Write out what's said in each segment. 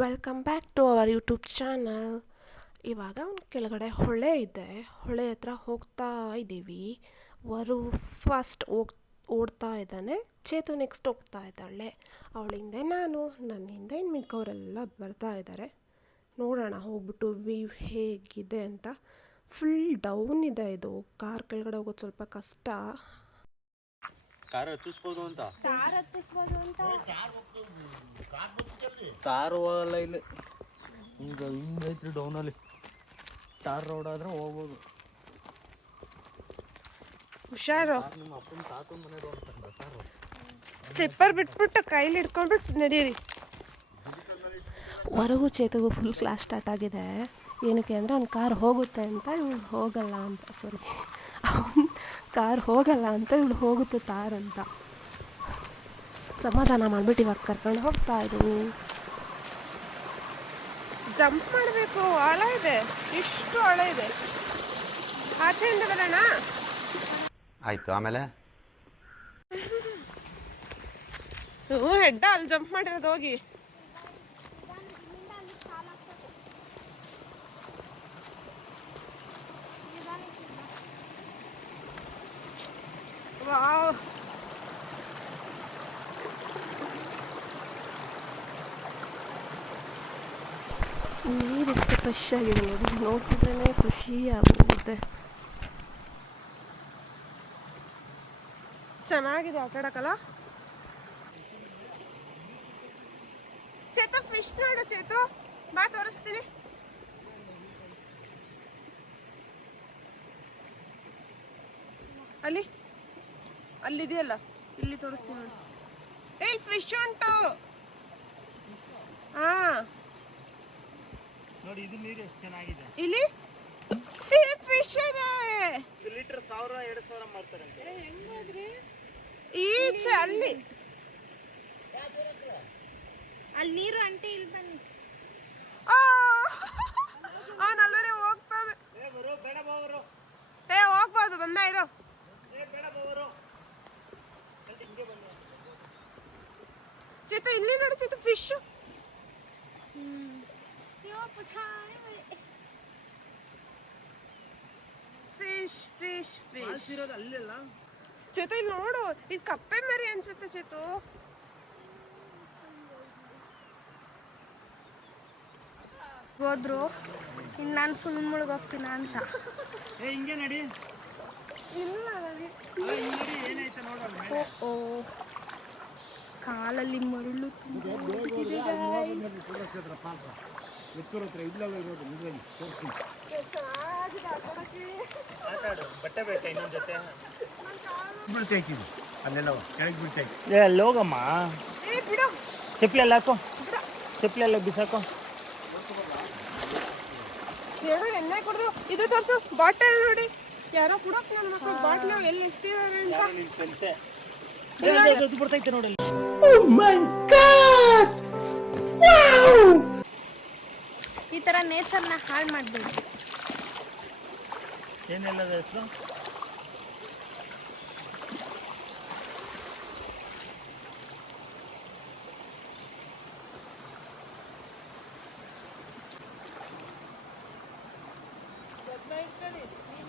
Welcome back to our YouTube channel. ಇವಾಗ ಒಂದು ಕೆಳಗಡೆ ಹೊಳೆ ಇದೆ, ಹೊಳೆ ಹತ್ರ ಹೋಗ್ತಾ ಇದ್ದೀವಿ. ವರು ಫಸ್ಟ್ ಓಡ್ತಾ ಇದ್ದಾನೆ, ಚೇತು ನೆಕ್ಸ್ಟ್ ಹೋಗ್ತಾ ಇದ್ದಾಳೆ. ಅವಳ ಹಿಂದೆ ನಾನು, ನನ್ನ ಹಿಂದೆ ಇನ್ನು ಮಿಕ್ಕವರೆಲ್ಲ ಬರ್ತಾ ಇದ್ದಾರೆ. ನೋಡೋಣ ಹೋಗ್ಬಿಟ್ಟು ವ್ಯೂ ಹೇಗಿದೆ ಅಂತ. ಫುಲ್ ಡೌನ್ ಇದೆ, ಇದು ಕಾರ್ ಕೆಳಗಡೆ ಹೋಗೋದು ಸ್ವಲ್ಪ ಕಷ್ಟ. ಕಾರ್ ಹತ್ತಿಸ್ಬೋದು ಅಂತ ಕಾರ್ ಹೋಗಲ್ಲ ಇಲ್ಲಿ, ಈಗ ಹಿಂಗೈತ್ರಿ ಡೌನಲ್ಲಿ. ಟಾರ್ ರೋಡ್ ಆದ್ರೆ ಹೋಗ್ಬೋದು. ಹುಷಾರು, ನಿಮ್ಮ ಅಪ್ಪನ ತಾತನ ಮನೆ ರೋಡ್ ಕಾರು. ಸ್ಲಿಪ್ಪರ್ ಬಿಟ್ಬಿಟ್ಟು ಕೈಲಿ ಹಿಡ್ಕೊಂಡ್ಬಿಟ್ಟು ನಡೀರಿ. ಹೊರಗೂ ಚೇತುಗೂ ಫುಲ್ ಕ್ಲಾಸ್ ಸ್ಟಾರ್ಟ್ ಆಗಿದೆ. ಏನಕ್ಕೆ ಅಂದರೆ ಅವ್ನು ಕಾರ್ ಹೋಗುತ್ತೆ ಅಂತ, ಇವಳು ಹೋಗಲ್ಲ ಅಂತ. ಕಾರ್ ಹೋಗಲ್ಲ ಅಂತ ಇವಳು ಹೋಗುತ್ತೆ ತಾರ್ ಅಂತ. ಸಮಾಧಾನ ಮಾಡಿಬಿಟ್ಟು ಇವಾಗ ಕರ್ಕೊಂಡು ಹೋಗ್ತಾ ಇದ್ದೀನಿ. ಜಂಪ್ ಮಾಡಬೇಕು, ಆಳ ಇದೆ, ಇಷ್ಟು ಆಳ ಇದೆ. ಆಚೆಯಿಂದ ಬರೋಣ. ಆಯ್ತು, ಆಮೇಲೆ ಹೆಡ್ಡ ಅಲ್ಲಿ ಜಂಪ್ ಮಾಡಿರೋದು ಹೋಗಿ. ವಾವ್, ನೀರೆಷ್ಟು ಫ್ರೆಶ್ ಆಗಿದೆ ನೋಡಿ, ನೋಡ್ತಿದ್ರೇ ಖುಷಿ ಆಗುತ್ತೆ. ಚೆನ್ನಾಗಿದೆ ಆಟ ಆಡಕ್ಕಲ್ಲ. ಚೇತು ಫಿಶ್ ನೋಡು, ಚೇತು ಬಾ ತೋರಿಸ್ತೀನಿ. ಅಲ್ಲಿ ಅಲ್ಲಿದೆಯಲ್ಲ, ಇಲ್ಲಿ ತೋರಿಸ್ತೀನಿ ನೋಡಿ. ಏಯ್ ಫಿಶ್ ಉಂಟು. ಹಾ ನೋಡಿ, ಇದು ನೀರು ಎಷ್ಟು ಚೆನ್ನಾಗಿದೆ. ಇಲ್ಲಿ ಫಿಶ್ ಇದೆ. ಲೀಟರ್ 1000-2000 ಮಾಡ್ತಾರಂತೆ. ಈಚೆ ಅಲ್ಲಿ ನೀರು ಅಂಟೆ ಇಲ್ಲಿ ಬನ್ನಿ. ಅವನು ಅಲ್ಲಡೆ ಹೋಗ್ತಾನೆ. ಹೋಗ್ಬೋದು, ಬಂದ ಇರೋ. ಚೇತು ಇಲ್ಲಿ ನೋಡಿ, Chethu fish. Fish fish fish ಅಲ್ಲೆಲ್ಲ ಚೇತು ಇಲ್ಲಿ ನೋಡು, ಇದು ಕಪ್ಪೆ ಮರಿ ಅನ್ಸುತ್ತೆ ಚೇತು. ಹೋದ್ರು ಇನ್ನು ನಾನು ಫುಲ್ ಮುಳುಗೋಗ್ತೀನ ಅಂತ. ಹಿಂಗೆ ನಡಿ. ಇಲ್ಲ ಓ ಕಾಲಲ್ಲಿ ಮರಳು ತುಂಬಿದೆ guys. ಬಟ್ಟೆ ಬೇಕಾ ಇನ್ನೊಂದು ಜೊತೆ? ಬಿಡ್ತೈತಿ ಅಲ್ಲೆಲ್ಲ ಕೆಳಗೆ ಬಿಡ್ತೈತಿ. ಅಲ್ಲಿ ಹೋಗಮ್ಮ. ಬಿಡು, ಚಪ್ಪಲಿ ಎಲ್ಲ ಹಾಕೋ, ಚಪ್ಪಲಿ ಎಲ್ಲ ಬಿಸಾಕೋ. ಎರಡು ಎಣ್ಣೆ ಕುಡಿದು ಇದು ತೋರಿಸು. ಬಾಟಲ್ ನೋಡಿ, ಯಾರೋ ಕುಡಕ್ ನನ್ನ ಮಕ್ಕಳು ಬಾಟ್ಲ್ ಎಲ್ಲಿ ಎಷ್ಟಿರೋಣ ಅಂತ. ಬರ್ತೈತೆ ನೋಡಿ. ಈ ತರ ನೇಚರ್ನ ಹಾಳು ಮಾಡ್ಬೇಕು. ಏನೆಲ್ಲ ಹೆಸರು?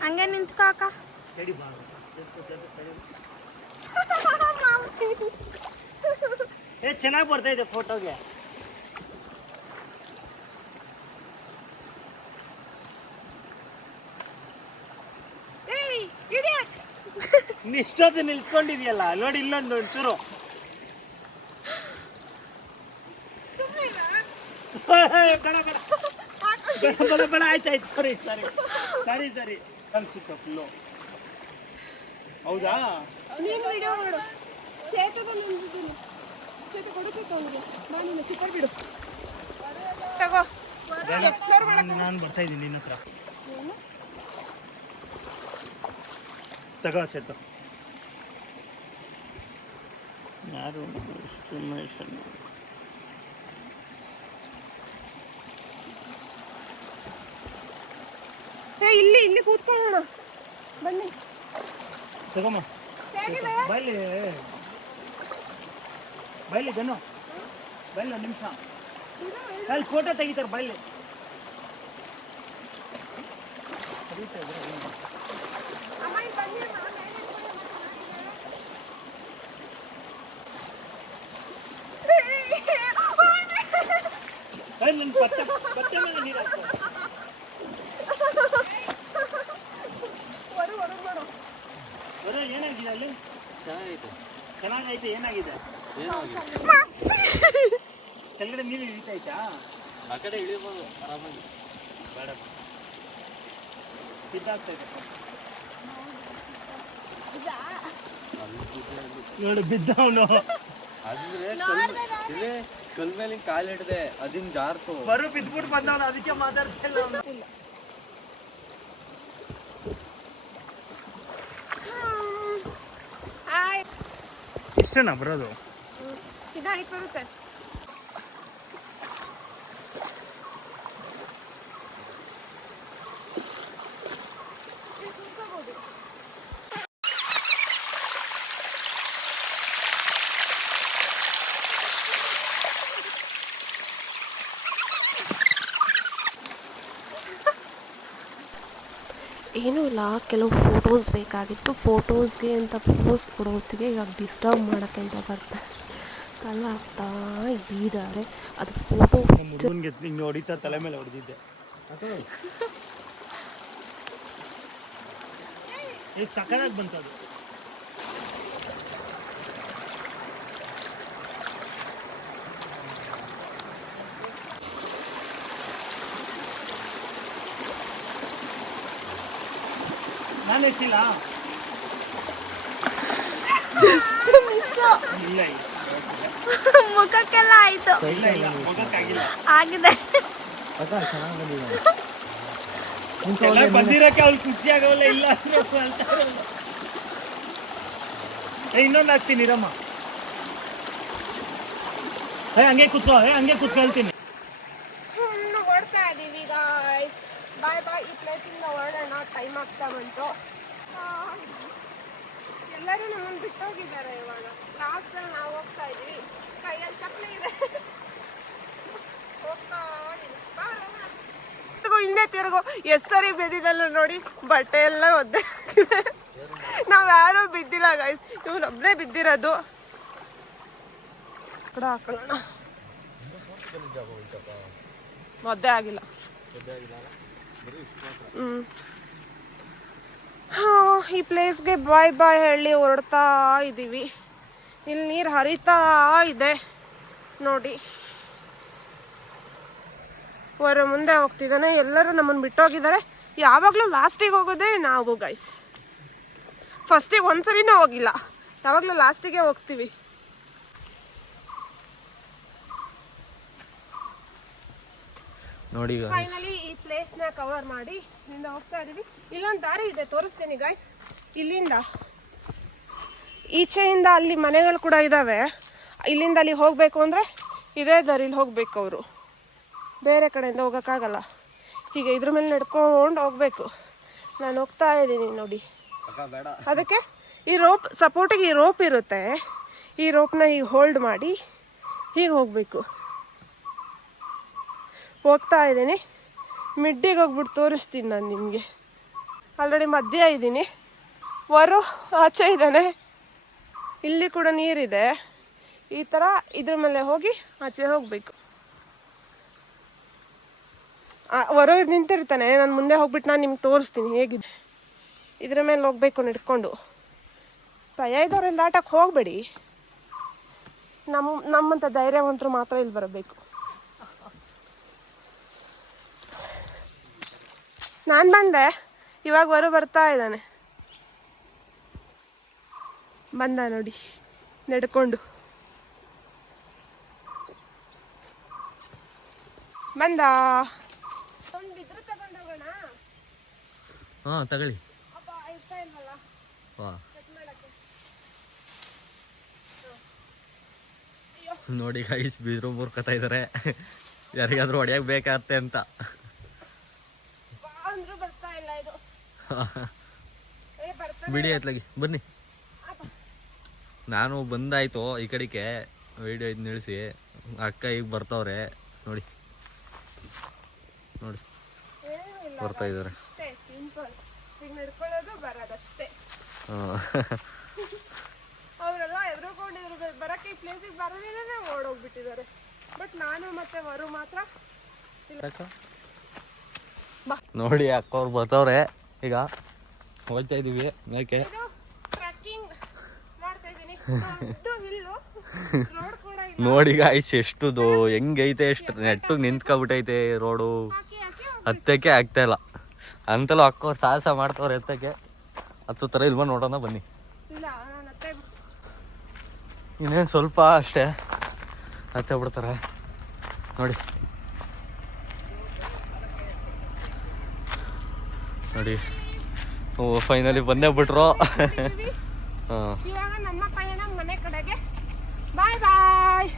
ಹಂಗೆ ನಿಂತ್ಕೋ ಅಕ್ಕ. ಸರಿ ಬಾ. ಚೆನ್ನಾಗಿ ಬರ್ತಾ ಇದೆ ಫೋಟೋಗೆ. ಇಷ್ಟೊತ್ತು ನಿಲ್ತ್ಕೊಂಡಿದ್ಯಲ್ಲ ನೋಡಿ, ಇಲ್ಲೊಂದು ಒಂಚೂರು. ಬೇಡ ಆಯ್ತಾಯ್ತು, ಸರಿ ಕನ್ಸುತ್ತೆ ಫುಲ್ಲು. ಹೌದಾ? ನೀನು ವಿಡಿಯೋ ಮಾಡು. ಚೇತದ ನಿಂತಿದ್ದೀನಿ. ಚೇತ ಕೊಡುತ್ತೆ ಅವನಿಗೆ. ನಾನು ಸಿಕ್ಕರ್ ಬಿಡು. ತಗೋ, ನಾನು ಬರ್ತಾ ಇದ್ದೀನಿ ನಿನ್ನ ಹತ್ರ. ತಗೋ ಚೇತು. ಯಾರು ಎಸ್ಟಿಮೇಷನ್? ಇಲ್ಲಿ ಕೂತ್ಕೊಳ್ಳೋಣ ಬನ್ನಿ. ತಗೊಮ್ಮ, ಬೈಲಿ ಗನ್ನು, ಬೈಲಿ ಒಂದು ನಿಮಿಷ. ಅಲ್ಲಿ ಫೋಟೋ ತೆಗಿತಾರೆ ಬೈಲಿ. ನನ್ನ ಬಟ್ಟೆ ಮೇಲೆ ನೀರು ಹಾಕ್ತಾರೆ. ಏನಾಗಿದೆ ಅಲ್ಲಿ? ಚೆನ್ನಾಗೈತೆ. ಏನಾಗಿದೆ? ಕೆಳಗಡೆ ನೀರು ಇಳಿತೈತಾ? ಆ ಕಡೆ ಇಳಿಬೋದು ಆರಾಮಾಗಿ. ಬೇಡ, ಬಿದ್ದಾಗ್ತೈತೆ ನೋಡು ಬಿದ್ದವನು. ಅಂದ್ರೆ ಕಲ್ ಮೇಲೆ ಕಾಲು ಹಿಡ್ದೆ ಅದಿನ್ ಜಾರ್ತು. ಬರು ಬಿದ್ಬಿಟ್ಟು ಬಂದವನು, ಅದಕ್ಕೆ ಮಾತಾಡ್ತಿಲ್ಲ ಅವನು. ಇಷ್ಟೇನಾ ಬರೋದು? ಇದಾಯ್ತು ಬರುತ್ತೆ. ಏನೂ ಇಲ್ಲ, ಕೆಲವು ಫೋಟೋಸ್ ಬೇಕಾಗಿತ್ತು. ಫೋಟೋಸ್ಗೆ ಅಂತ ಪೋಸ್ ಕೊಡೋತ್ತಿಗೆ ಇವಾಗ ಡಿಸ್ಟರ್ಬ್ ಮಾಡೋಕ್ಕೆ ಅಂತ ಬರ್ತಾರೆ, ಕಲ್ಲ ಹಾಕ್ತಾ ಇದ್ದಾರೆ. ಅದು ಫೋಟೋ ಹುಡುಗನ್ಗೆ ಹಿಂಗೆ ಹೊಡಿತಾ ತಲೆ ಮೇಲೆ ಹೊಡೆದಿದ್ದೆ. ಎಷ್ಟು ಸಕ್ಕರಾಗಿ ಬಂತು ಅದು. ನಾನು ಎಷ್ಟಿಲ್ಲ ಇಲ್ಲ ಮುಖಕ್ಕೆಲ್ಲ ಆಯ್ತು. ಇಲ್ಲ ಇಲ್ಲ ಮುಖಕ್ಕಾಗಿಲ್ಲ. ಆಗಿದೆ. ಬಂದಿರೋಕೆ ಅವ್ಳು ಖುಷಿ ಆಗೋಲ್ಲ. ಇಲ್ಲ ಇನ್ನೊಂದು ಹಾಕ್ತೀನಿ ರಮ್ಮ. ಹಂಗೆ ಕೂತ್ಕೋ, ಹಂಗೆ ಕೂತ್ಕೊಳ್ತೀನಿ. ಹೊಡ್ತಾ ಇದ್ದೀವಿ ಗಾಯ್ಸ್. ಬಾಯ್ ಬಾಯ್. ಈ ಪ್ಲೇಸಿಂದ ಹೊರಡೋಣ, ಟೈಮ್ ಆಗ್ತಾ ಬಂತು. ಎಲ್ಲರೂ ನಮ್ಮನ್ನು ಬಿಟ್ಟೋಗಿದ್ದಾರೆ. ಇವಾಗ ಲಾಸ್ಟಲ್ಲಿ ನಾವು ಹೋಗ್ತಾ ಇದ್ದೀವಿ. ಕೈಯಲ್ಲಿ ಚಪ್ಪಲಿ ಇದೆ, ಹೋಗ್ತಾ ಹಿಂದೆ ತಿರುಗು. ಎಷ್ಟು ಸರಿ ಬಿದ್ದಿದ್ದಲ್ಲ ನೋಡಿ, ಬಟ್ಟೆ ಎಲ್ಲ ಒದ್ದೆ. ನಾವು ಯಾರೂ ಬಿದ್ದಿಲ್ಲ ಗೈಸ್, ಇವನೊಬ್ಬನೇ ಬಿದ್ದಿರೋದು. ಕಡೆ ಹಾಕೊಳ್ಳೋಣ. ಒದ್ದೆ ಆಗಿಲ್ಲ. ಈ ಪ್ಲೇಸ್ಗೆ ಬಾಯ್ ಬಾಯ್ ಹೇಳಿ ಹೊರಡ್ತಾ ಇದ್ದೀವಿ. ಇಲ್ಲಿ ನೀರು ಹರಿತಾ ಇದೆ ನೋಡಿ. ಹೊರ ಮುಂದೆ ಹೋಗ್ತಿದ್ದಾನೆ. ಎಲ್ಲರೂ ನಮ್ಮನ್ನು ಬಿಟ್ಟೋಗಿದ್ದಾರೆ. ಯಾವಾಗಲೂ ಲಾಸ್ಟಿಗೆ ಹೋಗೋದೇ ನಾವು ಗೈಸ್. ಫಸ್ಟಿಗೆ ಒಂದ್ಸರಿನೂ ಹೋಗಿಲ್ಲ, ಯಾವಾಗಲೂ ಲಾಸ್ಟಿಗೆ ಹೋಗ್ತೀವಿ. ನೋಡಿ ಫೈನಲಿ ಈ ಪ್ಲೇಸ್ನ ಕವರ್ ಮಾಡಿ ಇಲ್ಲಿಂದ ಹೋಗ್ತಾ ಇದೀವಿ. ಇಲ್ಲೊಂದು ದಾರಿ ಇದೆ, ತೋರಿಸ್ತೀನಿ ಗೈಸ್. ಇಲ್ಲಿಂದ ಈಚೆಯಿಂದ ಅಲ್ಲಿ ಮನೆಗಳು ಕೂಡ ಇದ್ದಾವೆ. ಇಲ್ಲಿಂದ ಅಲ್ಲಿ ಹೋಗಬೇಕು ಅಂದರೆ ಇದೇ ದಾರಿಲಿ ಹೋಗಬೇಕು. ಅವರು ಬೇರೆ ಕಡೆಯಿಂದ ಹೋಗೋಕ್ಕಾಗಲ್ಲ. ಹೀಗೆ ಇದ್ರ ಮೇಲೆ ನಡ್ಕೊಂಡು ಹೋಗ್ಬೇಕು. ನಾನು ಹೋಗ್ತಾ ಇದ್ದೀನಿ ನೋಡಿ. ಅದಕ್ಕೆ ಈ ರೋಪ್ ಸಪೋರ್ಟಿಗೆ ಈ ರೋಪ್ ಇರುತ್ತೆ. ಈ ರೋಪ್ನ ಹೀಗೆ ಹೋಲ್ಡ್ ಮಾಡಿ ಹೀಗೆ ಹೋಗಬೇಕು. ಹೋಗ್ತಾ ಇದ್ದೀನಿ. ಮಿಡ್ಡಿಗೆ ಹೋಗ್ಬಿಟ್ಟು ತೋರಿಸ್ತೀನಿ ನಾನು ನಿಮಗೆ. ಆಲ್ರೆಡಿ ಮಧ್ಯ ಇದ್ದೀನಿ. ವರು ಆಚೆ ಇದ್ದಾನೆ. ಇಲ್ಲಿ ಕೂಡ ನೀರಿದೆ. ಈ ಥರ ಇದ್ರ ಮೇಲೆ ಹೋಗಿ ಆಚೆ ಹೋಗಬೇಕು. ವರು ನಿಂತಿರ್ತಾನೆ. ನಾನು ಮುಂದೆ ಹೋಗ್ಬಿಟ್ಟು ನಾನು ನಿಮ್ಗೆ ತೋರಿಸ್ತೀನಿ ಹೇಗಿದೆ. ಇದ್ರ ಮೇಲೆ ಹೋಗ್ಬೇಕು ನಡ್ಕೊಂಡು. ಭಯ ಇದ್ದವ್ರಿಂದ ಆಟಕ್ಕೆ ಹೋಗಬೇಡಿ. ನಮ್ಮಂಥ ಧೈರ್ಯವಂತರು ಮಾತ್ರ ಇಲ್ಲಿ ಬರಬೇಕು. ನಾನು ಬಂದೆ, ಇವಾಗ ವರು ಬರ್ತಾ ಇದ್ದಾನೆ. ಬಂದ ನೋಡಿ ನಡ್ಕೊಂಡು ಬಂದ. ಹಾ ತಗೊಳ್ಳಿ. ನೋಡಿ ಗೈಸ್, ಬೀದ್ರು ಮೂರ್ಕತಾ ಇದಾರೆ. ಯಾರಿಗಾದ್ರೂ ಹೊಡೆಯಕ್ ಬೇಕಾಗತ್ತೆ ಅಂತ. ಬಿಡಿ ಆಯ್ತಲಾಗಿ ಬನ್ನಿ. ನಾನು ಬಂದಾಯ್ತು ಈ ಕಡೆಗೆ ವಿಡಿಯೋ ಇದು ನಿಲ್ಲಿಸಿ. ಅಕ್ಕ ಈಗ ಬರ್ತವ್ರೆ. ನೋಡಿ ನೋಡಿ ಏನೂ ಇಲ್ಲ ಬರ್ತಾ ಇದ್ದಾರೆ. ಅಷ್ಟೇ ಸಿಂಪಲ್. ಈಗ ನಡ್ಕೊಳ್ಳೋದು ಬರೋದಷ್ಟೇ. ಅವರೆಲ್ಲ ಎದುರುಕೊಂಡಿದ್ರು ಬರೋಕ್ಕೆ ಈ ಪ್ಲೇಸಿಗೆ ಬರೋದೇನೆ ಓಡೋಗ್ಬಿಟ್ಟಿದ್ದಾರೆ. ಬಟ್ ನಾನು ಮತ್ತೆ ವರು ಮಾತ್ರ ನೋಡಿ ಅಕ್ಕವ್ರು ಬರ್ತವ್ರೆ. ಈಗ ಹೋಗ್ತಾ ಇದೀವಿ ಮೇಕೆ. ಟ್ರೆಕ್ಕಿಂಗ್ ಮಾಡ್ತಾ ಇದ್ದೀನಿ. ಹಿಲ್ಲು ರೋಡ್ ಕೂಡ ಇಲ್ಲ. ನೋಡಿ ಗಾಯ್ಸ್ ಎಷ್ಟು ಹೆಂಗೈತೆ, ಎಷ್ಟು ನೆಟ್ಟು ನಿಂತ್ಕೊಬಿಟ್ಟೈತೆ ರೋಡು. ಹತ್ತಕ್ಕೆ ಆಗ್ತಾ ಇಲ್ಲ ಅಂತಲೂ ಅಕ್ಕವ್ರು ಸಾಹಸ ಮಾಡ್ತವ್ರೆ ಎತ್ತಕ್ಕೆ. ಹತ್ತು ಥರ ಇದು ಬಂದು ನೋಡೋಣ ಬನ್ನಿ. ಇಲ್ಲ ನಾನು ಅತ್ತೆ ಇನ್ನೇನು ಸ್ವಲ್ಪ ಅಷ್ಟೇ ಹತ್ತೆ ಬಿಡ್ತಾರೆ ನೋಡಿ. ನೋಡಿ ಓ ಫೈನಲಿ ಬಂದೇ ಬಿಟ್ರು. ಹಾಂ ಇವಾಗ ನಮ್ಮ ಪಯಣ ಮನೆ ಕಡೆಗೆ. ಬಾಯ್ ಬಾಯ್.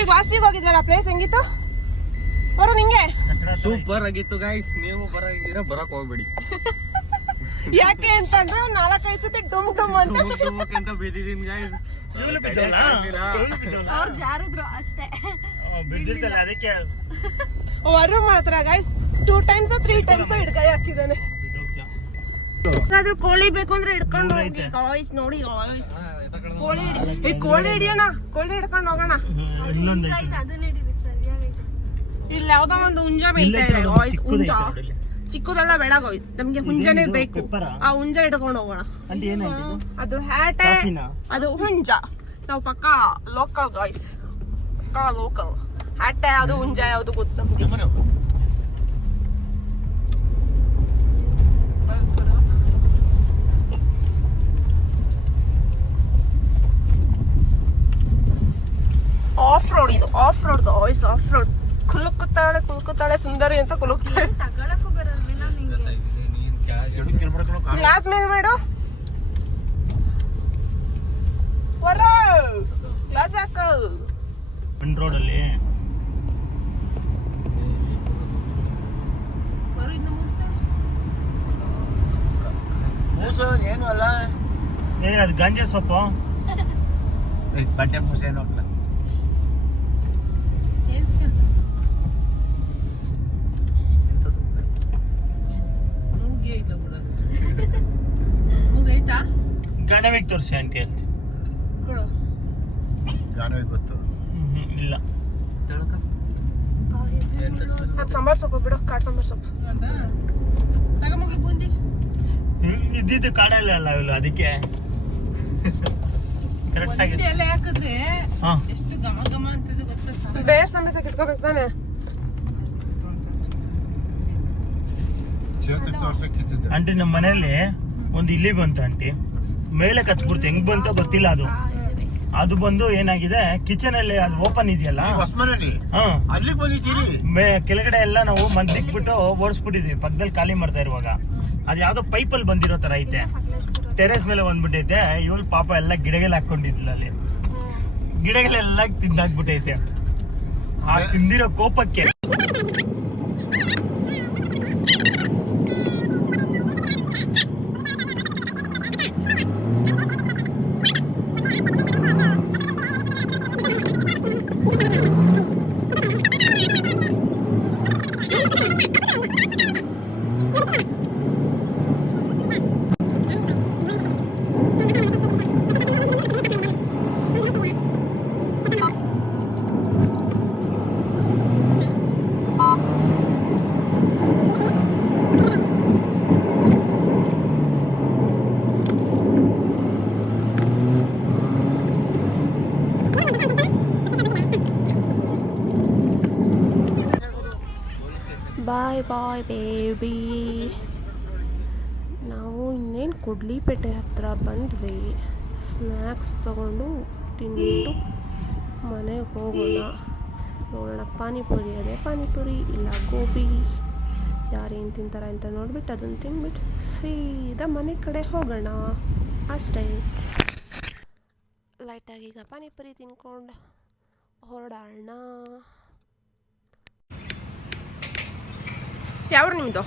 ಈಗ ಲಾಸ್ಟಿಗೆ ಹೋಗಿದ್ವಲ್ಲ, ಪ್ಲೇಸ್ ಹೆಂಗಿತ್ತು ಬರೋ ನಿಂಗೆ? ಸೂಪರ್ ಆಗಿತ್ತು ಗಾಯ್ಸ್. ನೀವು ಬರಂಗಿದ್ರೆ ಬರಕ್ ಹೋಗ್ಬೇಡಿ. ಯಾಕೆ ಅಂತಂದ್ರೆ 4-5 ಸತಿ ಡುಮ್ ಡುಮ್ ಅಂತ ಬಿದ್ದಿದ್ದೀನಿ ಗಾಯ್ಸ್. ಅವ್ರು ಜಾರಿದ್ರು ಅಷ್ಟೇ. ಅದಕ್ಕೆ ವರು ಮಾತ್ರ ಗಾಯ್ಸ್ 2 times 3 times ಹಿಡ್ಕೈ ಹಾಕಿದಾನೆ. ಏನಾದ್ರೂ ಕೋಳಿ ಬೇಕು ಅಂದ್ರೆ ಹಿಡ್ಕೊಂಡು ಹೋಗಿ ಗಾಯ್ಸ್. ನೋಡಿ ಗಾಯ್ಸ್ ಕೋಳಿ ಹಿಡಿಯೋಣ, ಕೋಳಿ ಹಿಡ್ಕೊಂಡು ಹೋಗೋಣ. ಅದನ್ನ ಹಿಡೀರಿ ಸರಿಯಾಗಿ. ಇಲ್ಲಿ ಯಾವ್ದೋ ಒಂದು ಹುಂಜ ಬೈತಾ ಇದೆ ಗಾಯ್ಸ್. ಹುಂಜ ಚಿಕ್ಕದೆಲ್ಲ ಬೇಡ ಗಾಯ್ಸ್, ನಮ್ಗೆ ಹುಂಜನೇ ಬೇಕು. ಆ ಹುಂಜ ಹಿಡ್ಕೊಂಡು ಹೋಗೋಣ. ಅದು ಹ್ಯಾಟೆ, ಅದು ಹುಂಜ. ನಾವು ಪಕ್ಕ ಲೋಕಲ್ ಗಾಯ್ಸ್, ಪಕ್ಕ ಲೋಕಲ್. ಹ್ಯಾಟೆ ಅದು ಹುಂಜ ಯಾವ್ದು ಗೊತ್ತು ನಮ್ಗೆ. ಆಫ್ ರೋಡ್ ಇದು, off road guys, off road. ಕುಲುಕುತ್ತಾಳೆ ಸುಂದರಿ ಅಂತ ಕುಲುಕ್ತಾಳೆ. ತಗೊಳಕ್ಕೂ ಬರಲ್ವೇನೋ ನಿಂಗೆ? ಗ್ಲಾಸ್ ಮೇಲೆ ಮಾಡು. ಹೊರ ಗ್ಲಾಸ್ ಹಾಕು. ಮನ್ ರೋಡಲ್ಲಿ ಏನು ಅಲ್ಲ, ಅದು ಗಾಂಜಾ ಸೊಪ್ಪು. ಬಟ್ಟೆ ಮೂಸ ಏನು ಹಾಕ್ಲ. ಗಾನವಿಗೆ ತೋರಿಸಿ ಆಂಟಿ ಹೇಳ್ತೀನಿ. ಗಾನವಿ ಗೊತ್ತು ಇಲ್ಲ ಅದು ಸಾಂಬಾರ್ ಸೊಪ್ಪು ಬಿಡು, ಕಾಡು ಸಾಂಬಾರ್ ಸೊಪ್ಪು. ಇದ್ದಿದ್ದು ಕಾಡಲ್ಲ ಅಲ್ಲ ಇವ್ಲು, ಅದಕ್ಕೆ ಕರೆಕ್ಟ್ ಆಗಿ ಬೇರೆ ಸಮೇತ ಕಿತ್ಕೋಬೇಕು ತಾನೆ. ಆಂಟಿ ನಮ್ಮ ಮನೆಯಲ್ಲಿ ಒಂದು ಇಲ್ಲಿ ಬಂತು ಆಂಟಿ, ಮೇಲೆ ಕತ್ಬಿಡ್ತು. ಹೆಂಗ್ ಬಂತೋ ಗೊತ್ತಿಲ್ಲ. ಅದು ಬಂದು ಏನಾಗಿದೆ, ಕಿಚನ್ ಅಲ್ಲಿ ಅದು ಓಪನ್ ಇದೆಯಲ್ಲ, ಕೆಳಗಡೆ ಎಲ್ಲ ನಾವು ಮದ್ದಿಕ್ಬಿಟ್ಟು ಓಡಿಸ್ಬಿಟ್ಟಿದ್ವಿ. ಪಕ್ಕದಲ್ಲಿ ಖಾಲಿ ಮಾಡ್ತಾ ಇರುವಾಗ ಅದು ಯಾವ್ದೋ ಪೈಪಲ್ಲಿ ಬಂದಿರೋ ತರ ಐತೆ. ಟೆರೆಸ್ ಮೇಲೆ ಬಂದ್ಬಿಟ್ಟೈತೆ. ಇವಳು ಪಾಪ ಎಲ್ಲ ಗಿಡಗೆಲ್ಲ ಹಾಕೊಂಡಿದ್ಲ, ಅಲ್ಲಿ ಗಿಡಗಳೆಲ್ಲ ತಿಂದಾಕ್ಬಿಟ್ಟೈತೆ. ಆ ತಿಂದಿರೋ ಕೋಪಕ್ಕೆ ಬಾಯ್ ಬಾಯ್ ಬೇಬಿ. ನಾವು ಇನ್ನೇನು ಕುಡ್ಲಿಪೇಟೆ ಹತ್ರ ಬಂದ್ವಿ. ಸ್ನ್ಯಾಕ್ಸ್ ತಗೊಂಡು ತಿಂದು ಮನೆಗೆ ಹೋಗೋಣ. ನೋಡೋಣ ಪಾನಿಪುರಿ ಅದೇ ಪಾನಿಪುರಿ ಇಲ್ಲ ಗೋಬಿ, ಯಾರೇನು ತಿಂತಾರೆ ಅಂತ ನೋಡ್ಬಿಟ್ಟು ಅದನ್ನು ತಿಂದ್ಬಿಟ್ಟು ಸೀದಾ ಮನೆ ಕಡೆ ಹೋಗೋಣ ಅಷ್ಟೇ. ಲೈಟಾಗಿ ಈಗ ಪಾನಿಪುರಿ ತಿನ್ಕೊಂಡು ಹೊರಡೋಣ. ಯಾವ್ರು ನಿಮ್ಮದು?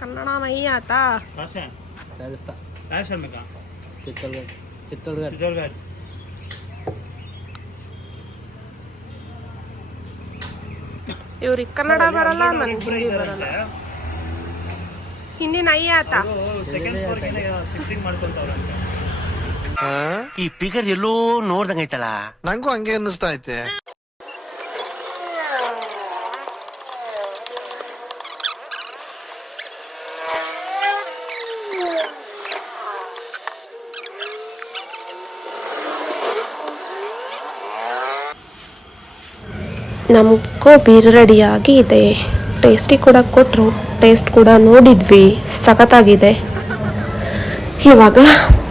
ಕನ್ನಡ ನೈ ಆತಾ? ಚಿತ್ತೋರ್ಗಢ ಇವ್ರಿಗೆ ಕನ್ನಡ ಬರಲ್ಲ, ನನ್ಗೆ ಹಿಂದಿ ಬರಲ್ಲ. ಹಿಂದಿ ನೈ ಆತ. ಸೆಕೆಂಡ್ ಫ್ಲೋರ್ಗೆ ಶಿಫ್ಟಿಂಗ್ ಮಾಡ್ಕೊಂತವ್ರಂತೆ. ಈ ಫಿಗರ್ ಎಲ್ಲೋ ನೋಡ್ದಂಗೈತಲ್ಲ. ನಂಗೂ ಹಂಗೆ ಅನ್ನಿಸ್ತಾ ಐತೆ. ನಮಗೂ ಬೀರ್ ರೆಡಿಯಾಗಿ ಇದೆ. ಟೇಸ್ಟಿಗೆ ಕೂಡ ಕೊಟ್ಟರು, ಟೇಸ್ಟ್ ಕೂಡ ನೋಡಿದ್ವಿ, ಸಖತ್ತಾಗಿದೆ. ಇವಾಗ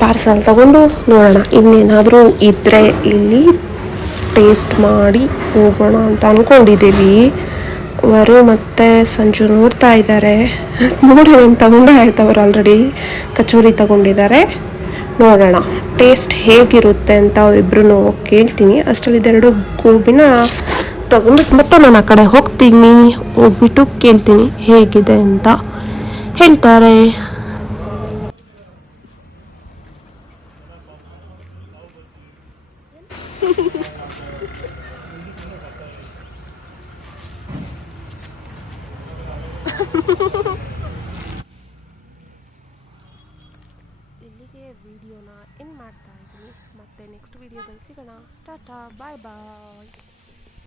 ಪಾರ್ಸಲ್ ತಗೊಂಡು ನೋಡೋಣ, ಇನ್ನೇನಾದರೂ ಇದ್ದರೆ ಇಲ್ಲಿ ಟೇಸ್ಟ್ ಮಾಡಿ ಹೋಗೋಣ ಅಂತ ಅಂದ್ಕೊಂಡಿದ್ದೀವಿ. ವರು ಮತ್ತು ಸಂಜು ನೋಡ್ತಾ ಇದ್ದಾರೆ. ನೋಡಿ ನಾನು ತಗೊಂಡೇ ಆಯ್ತು, ಅವರು ಆಲ್ರೆಡಿ ಕಚೋರಿ ತಗೊಂಡಿದ್ದಾರೆ. ನೋಡೋಣ ಟೇಸ್ಟ್ ಹೇಗಿರುತ್ತೆ ಅಂತ ಅವರಿಬ್ರು ಕೇಳ್ತೀನಿ. ಅಷ್ಟರಲ್ಲಿ ಇದೆರಡು ಗೋಬಿನ ತಗೊಂಡ್ಬಿಟ್ಟು ಮತ್ತೆ ನಾನು ಆ ಕಡೆ ಹೋಗ್ತೀನಿ. ಹೋಗ್ಬಿಟ್ಟು ಕೇಳ್ತೀನಿ ಹೇಗಿದೆ ಅಂತ ಹೇಳ್ತಾರೆ. ಇಲ್ಲಿಗೆ ವಿಡಿಯೋನ ಎಂಡ್ ಮಾಡ್ತಾ ಇದ್ದೀನಿ. ಮತ್ತೆ ನೆಕ್ಸ್ಟ್ ವಿಡಿಯೋದಲ್ಲಿ ಸಿಗೋಣ. ಟಾಟಾ, ಬಾಯ್ ಬಾಯ್.